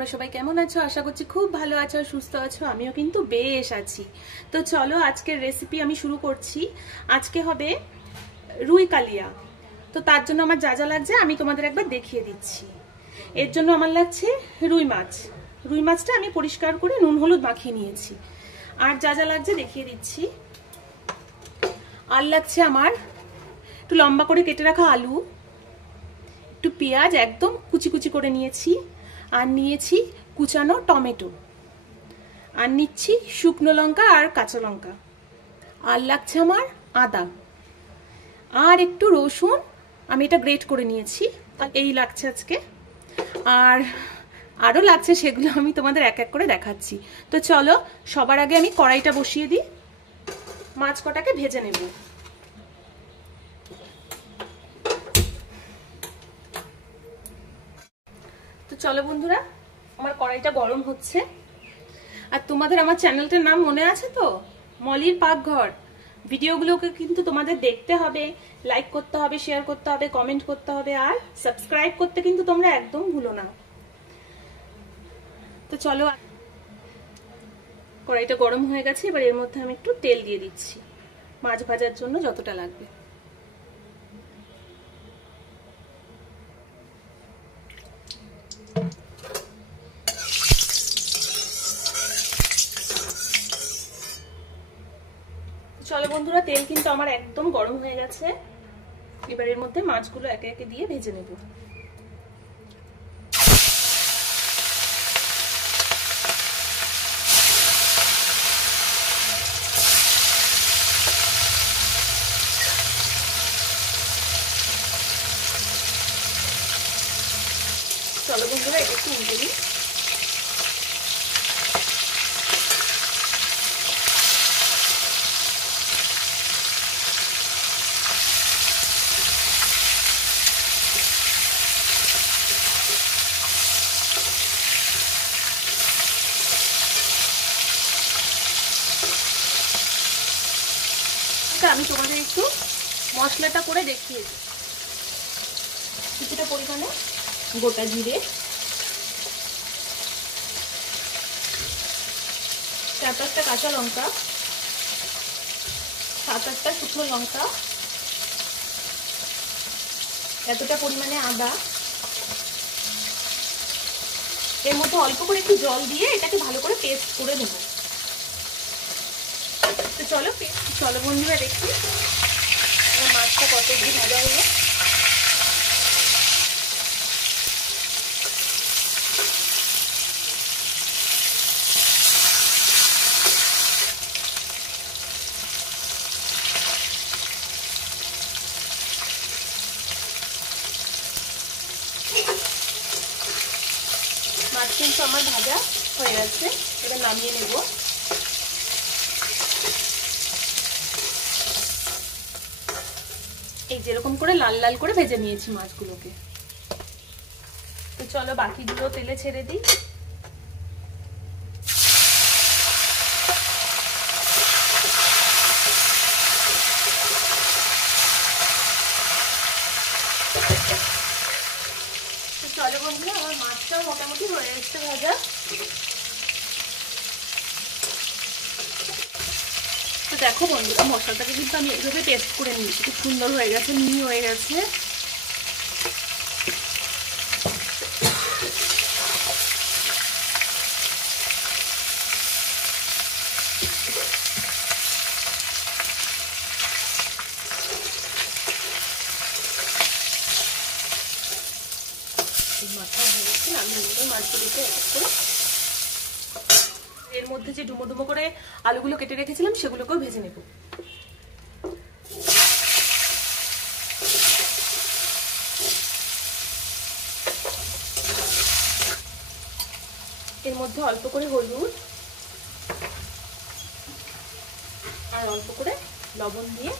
তোমরা সবাই কেমন আছো? আশা করছি খুব ভালো আছো, সুস্থ আছো। আমিও কিন্তু বেশ আছি। তো চলো আজকের রেসিপি আমি শুরু করছি। আজকে হবে রুই কালিয়া। তো তার জন্য আমার যা যা লাগছে আমি তোমাদের একবার দেখিয়ে দিচ্ছি। এর জন্য আমার লাগছে রুই মাছ। রুই মাছটা আমি পরিষ্কার করে নুন হলুদ মাখিয়ে নিয়েছি। আর যা যা লাগছে দেখিয়ে দিচ্ছি। আর লাগছে আমার একটু লম্বা করে কেটে রাখা আলু, একটু পেঁয়াজ একদম কুচি কুচি করে নিয়েছি, আর নিয়েছি কুচানো টমেটো, আর নিচ্ছি শুকনো লঙ্কা আর কাঁচা লঙ্কা, আর লাগছে আমার আদা আর একটু রসুন, আমি এটা গ্রেট করে নিয়েছি। এই লাগছে আজকে, আর আরও লাগছে, সেগুলো আমি তোমাদের এক এক করে দেখাচ্ছি। তো চলো সবার আগে আমি কড়াইটা বসিয়ে দিই, মাছ কটাকে ভেজে নেব। তো চলো বন্ধুরা, আমার কড়াইটা গরম হচ্ছে। আর তোমাদের আমার চ্যানেলটার নাম মনে আছে তো? মলির পাকঘর। ভিডিওগুলোকে কিন্তু তোমাদের দেখতে হবে, লাইক করতে হবে, শেয়ার করতে হবে, কমেন্ট করতে হবে, আর সাবস্ক্রাইব করতে কিন্তু তোমরা একদম ভুলো না। তো চলো, কড়াইটা গরম হয়ে গেছে। এবার এর মধ্যে আমি একটু তেল দিয়ে দিচ্ছি, মাছ ভাজার জন্য যতটা লাগবে। চলো বন্ধুরা, তেল কিন্তু আমার একদম গরম হয়ে গেছে। এবার এর মধ্যে মাছগুলো একে একে দিয়ে ভেজে নেব। চলো বন্ধুরা, এটা একটু উল্টে দিই। আমি তোমাদের একটু মশলাটা করে দেখিয়ে দিই। কিছুটা পরিমাণে গোটা জিরে, 4-5টা কাঁচা লঙ্কা, 7-8টা শুকনো লঙ্কা, এতটা পরিমাণে আদা। এর মধ্যে অল্প করে একটু জল দিয়ে এটাকে ভালো করে পেস্ট করে নেব। তো চলো বন্ধুরা, দেখি আমার মাছটা কত অবধি ভাজা হলো। মাছ কিন্তু আমার ভাজা হয়ে গেছে, এবার নামিয়ে নেব। এই যেরকম করে লাল লাল করে ভেজে নিয়েছি মাছগুলোকে। তো চলো বাকিগুলো তেলে ছেড়ে দিই। তো চলো বন্ধুরা, আমার মাছটাও মোটামুটি হয়ে এসছে ভাজা। তো দেখো বন্ধুরা, মশলাটাকে কিন্তু আমি এইভাবে পেস্ট করে নিয়েছি, খুব সুন্দর হয়ে গেছে, মিহি হয়ে গেছে। মাথা হয়ে গেছে, আমি মাছগুলোকে এক করে এর মধ্যে যে ডুমো ডুমো করে আলুগুলো কেটে রেখেছিলাম সেগুলোকেও ভেজে নেব। এর মধ্যে অল্প করে হলুদ আর অল্প করে লবণ দিয়ে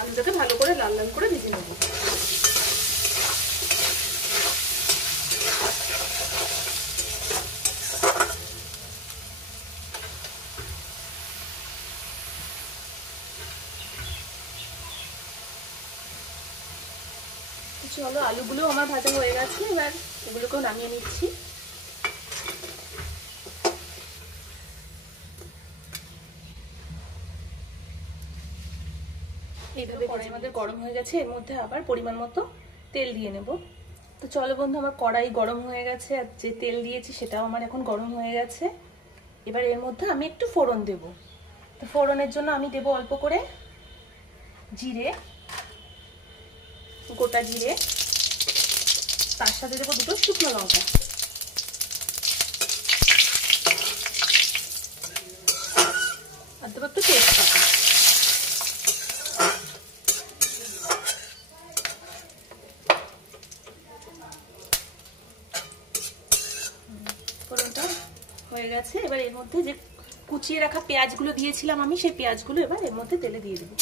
আলুটাকে ভালো করে লাল লাল করে ভেজে নেব। চলো, আলুগুলো আমার ভাজা হয়ে গেছে, এবার এগুলোকেও নামিয়ে নিচ্ছি। এইভাবে কড়াই আমাদের গরম হয়ে গেছে, এর মধ্যে আবার পরিমাণ মতো তেল দিয়ে নেব। তো চলো বন্ধু, আমার কড়াই গরম হয়ে গেছে, আর যে তেল দিয়েছি সেটাও আমার এখন গরম হয়ে গেছে। এবার এর মধ্যে আমি একটু ফোড়ন দেব। তো ফোড়নের জন্য আমি দেব অল্প করে জিরে, গোটা জিরে, তার সাথে দেবো দুটো শুকনো লঙ্কা, আর দেবো একটু তেজপাতা। ফোড়নটা হয়ে গেছে, এবার এর মধ্যে যে কুচিয়ে রাখা পেঁয়াজগুলো দিয়েছিলাম আমি, সেই পেঁয়াজগুলো এবার এর মধ্যে তেলে দিয়ে দেবো।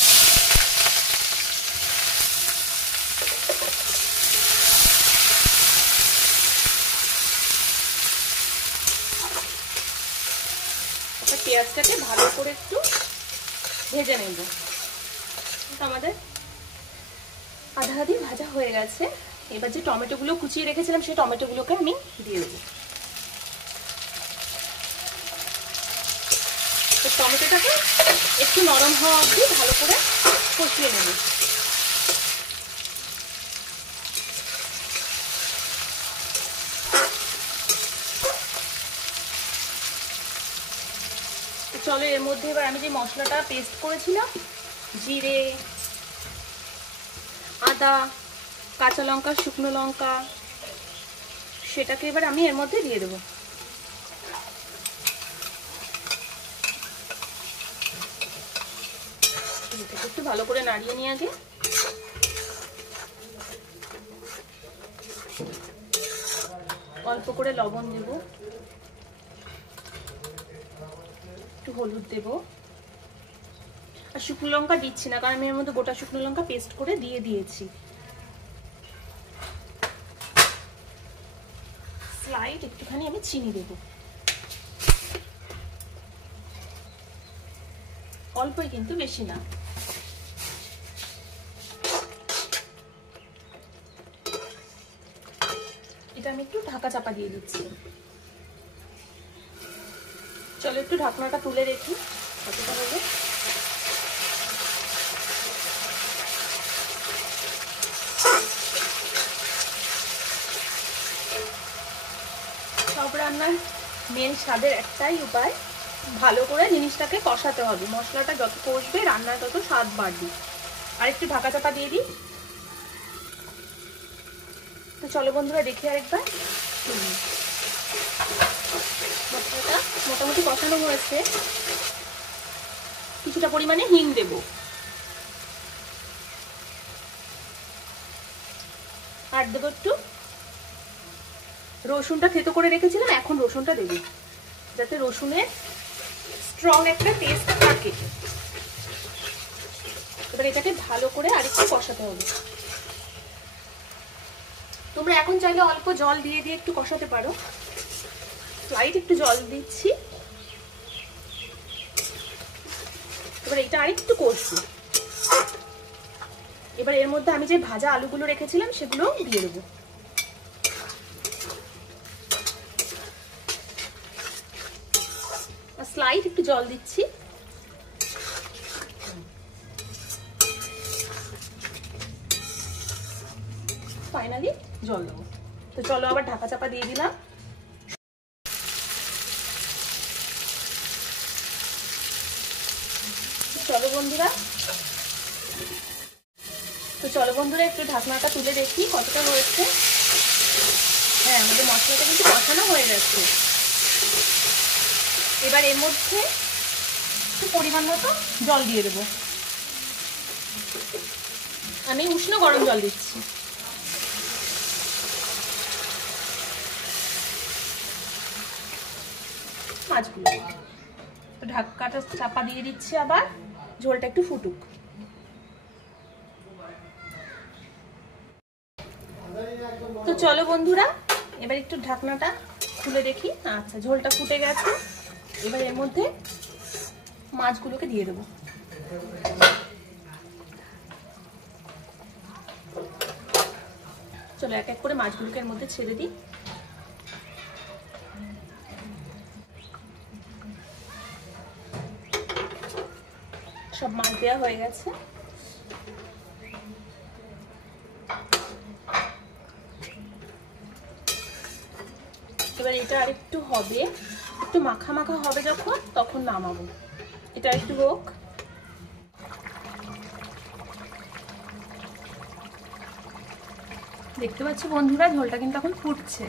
পেঁয়াজটাকে ভালো করে একটু ভেজে নেব। আমাদের আধা আধি ভাজা হয়ে গেছে। এবার যে টমেটোগুলো কুচিয়ে রেখেছিলাম সেই টমেটোগুলোকে আমি দিয়ে দেবো। টমেটোটাকে একটু নরম হওয়া অবধি ভালো করে কষিয়ে নেব। চলো এর মধ্যে এবার আমি যে মশলাটা পেস্ট করেছিলাম, জিরে, আদা, কাঁচা লঙ্কা, শুকনো লঙ্কা, সেটাকে এবার আমি এর মধ্যে দিয়ে দেবো। একটু ভালো করে নাড়িয়ে নিয়ে আগে অল্প করে লবণ দেব, একটু হলুদ দেব, আর শুকনো লঙ্কা দিচ্ছি না কারণ আমি এর মধ্যে গোটা শুকনো লঙ্কা পেস্ট করে দিয়ে দিয়েছি। স্লাইড একটুখানি আমি চিনি দেব, অল্পই কিন্তু বেশি না। এটা আমি একটু ঢাকা চাপা দিয়ে দিচ্ছি। চলো একটু ঢাকনাটা তুলে রেখি কতটা হবে। সব রান্নার মেন স্বাদের একটাই উপায়, ভালো করে জিনিসটাকে কষাতে হবে। মশলাটা যত কষবে রান্নার তত স্বাদ বাড়বে। আর একটু ঢাকা চাপা দিয়ে দিই। তো চলো বন্ধুরা দেখি আরেকবার। মশলাটা মোটামুটি কষানো হয়েছে। কিছুটা পরিমাণে হিং দেব, আর দেবো একটু রসুনটা থেতো করে রেখেছিলাম, এখন রসুনটা দেবো যাতে রসুনের স্ট্রং একটা টেস্ট থাকে। এবার এটাকে ভালো করে আরেকটু কষাতে হবে। তোমরা এখন চাইলে অল্প জল দিয়ে দিয়ে একটু কষাতে পারো। স্লাইড একটু জল দিচ্ছি। এবার এটা আরেকটু কষবো। এবার এর মধ্যে আমি যে ভাজা আলুগুলো রেখেছিলাম সেগুলো দিয়ে দেবো। স্লাইড একটু জল দিচ্ছি। ফাইনালি জল দেবো। তো চলো আবার ঢাকা চাপা দিয়ে দিলাম। চলো বন্ধুরা একটু ঢাকনাটা তুলে দেখি কতটা হয়েছে। হ্যাঁ, আমাদের মশলাটা কিন্তু কষানো হয়ে গেছে। এবার এর মধ্যে একটু পরিমাণ মতো জল দিয়ে দেবো। আমি উষ্ণ গরম জল দিচ্ছি। মাছগুলো তো ঢাকাটা চাপা দিয়ে দিচ্ছি, আবার ঝোলটা একটু ফুটুক। তো চলো বন্ধুরা এবার একটু ঢাকনাটা খুলে দেখি। আচ্ছা, ঝোলটা ফুটে গেছে। এবার এর মধ্যে মাছগুলোকে দিয়ে দেবো। চলো এক এক করে মাছগুলোকে এর মধ্যে ছেড়ে দিই। সব মাছ দেওয়া হয়ে গেছে। এবার এটা আরেকটু হবে, একটু মাখা মাখা হবে যখন, তখন নামাবো। এটা একটু হোক। দেখতে পাচ্ছ বন্ধুরা, ঝোলটা কিন্তু এখন ফুটছে,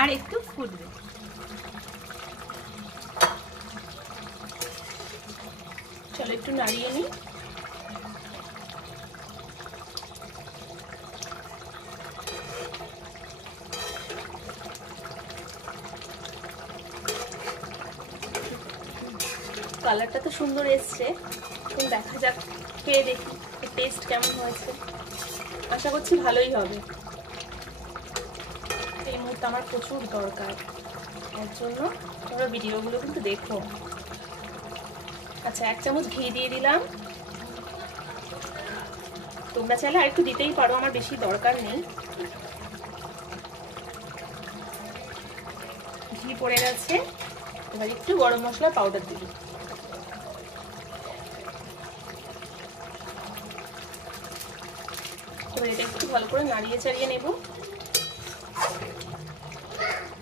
আর একটু ফুটবে। চলো একটু নাড়িয়ে নিই। কালারটা তো সুন্দর এসছে, এখন দেখা যাক, খেয়ে দেখি টেস্ট কেমন হয়েছে। আশা করছি ভালোই হবে। এই মুহূর্তে আমার প্রচুর দরকার, এর জন্য তোমরা ভিডিওগুলো কিন্তু দেখো। আচ্ছা, 1 চামচ ঘি দিয়ে দিলাম। তোমরা চাইলে আর একটু দিতেই পারো, আমার বেশি দরকার নেই। ঘি পড়ে গেছে, এবার একটু গরম মশলা পাউডার দিবি। এবার এটা একটু ভালো করে নাড়িয়ে চাড়িয়ে নেব।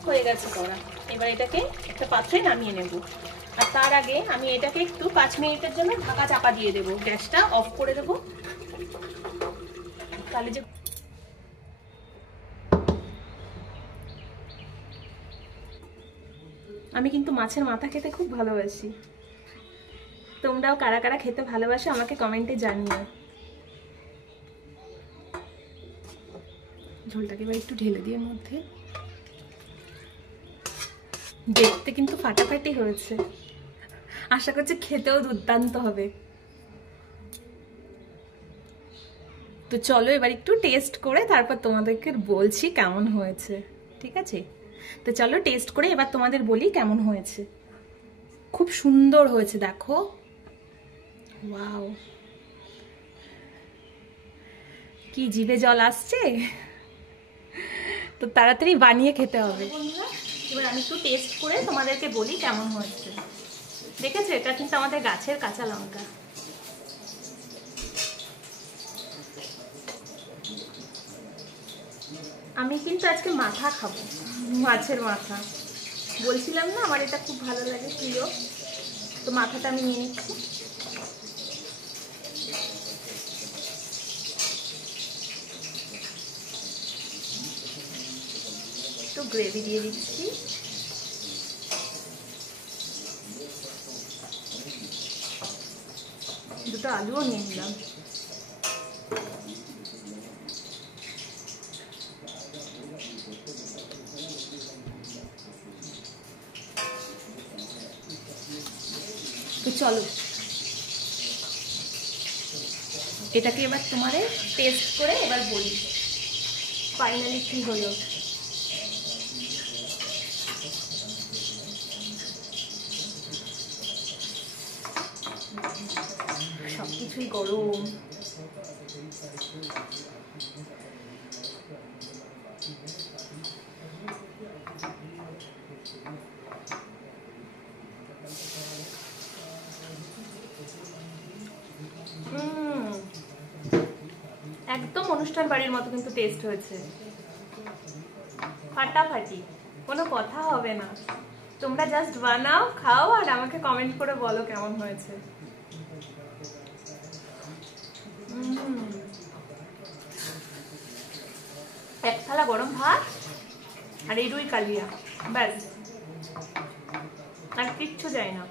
হয়ে গেছে করা। এবার এটাকে একটা পাত্রে নামিয়ে নেব। আর তার আগে আমি এটাকে একটু 5 মিনিটের জন্য ঢাকা চাপা দিয়ে দেবো, গ্যাসটা অফ করে দেবো। তাহলে যে আমি কিন্তু মাছের মাথা খেতে খুব ভালোবাসি। তোমরাও কারা কারা খেতে ভালোবাসো আমাকে কমেন্টে জানিও। ঝোলটাকে এবার একটু ঢেলে দিয়ে মধ্যে, দেখতে কিন্তু ফাটাফাটি হয়েছে, আশা করছি খেতেও দুর্দান্ত হবে। তো চলো এবার একটু টেস্ট করে তারপর তোমাদেরকে বলছি কেমন হয়েছে, ঠিক আছে? তো চলো টেস্ট করে এবার তোমাদের বলি কেমন হয়েছে। খুব সুন্দর হয়েছে, দেখো, ওয়াও, কি জিভে জল আসছে। তো তাড়াতাড়ি বানিয়ে খেতে হবে। এবার আমি একটু টেস্ট করে তোমাদেরকে বলি কেমন হয়েছে। দেখেছো, এটা কিন্তু আমাদের গাছের কাঁচা লঙ্কা। আমি কিন্তু আজকে মাথা খাবো, মাছের মাথা। বলছিলাম না আমার এটা খুব ভালো লাগে, প্রিয়। তো মাথাটা আমি নিয়ে নিচ্ছি। একটু গ্রেভি দিয়ে দিচ্ছি। দুটো আলুও নিয়ে নিলাম। তো চলো এটাকে এবার তোমারে টেস্ট করে এবার বলি ফাইনালি কি হলো। সবকিছুই গরম। একদম অনুষ্ঠান বাড়ির মতো কিন্তু টেস্ট হয়েছে, ফাটাফাটি, কোনো কথা হবে না। তোমরা জাস্ট বানাও, খাও, আর আমাকে কমেন্ট করে বলো কেমন হয়েছে। এক থালা গরম ভাত আর এই রুই কালিয়া, ব্যাস, আর কিচ্ছু যায় না।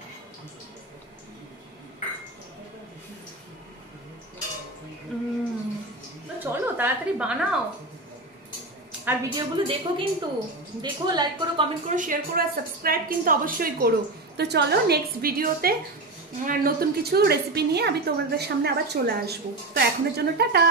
চলো তাড়াতাড়ি বানাও, আর ভিডিওগুলো দেখো, কিন্তু দেখো, লাইক করো, কমেন্ট করো, শেয়ার করো, আর সাবস্ক্রাইব কিন্তু অবশ্যই করো। তো চলো নেক্সট ভিডিওতে নতুন কিছু রেসিপি নিয়ে আমি তোমাদের সামনে আবার চলে আসবো। তো এখনের জন্য টাটা।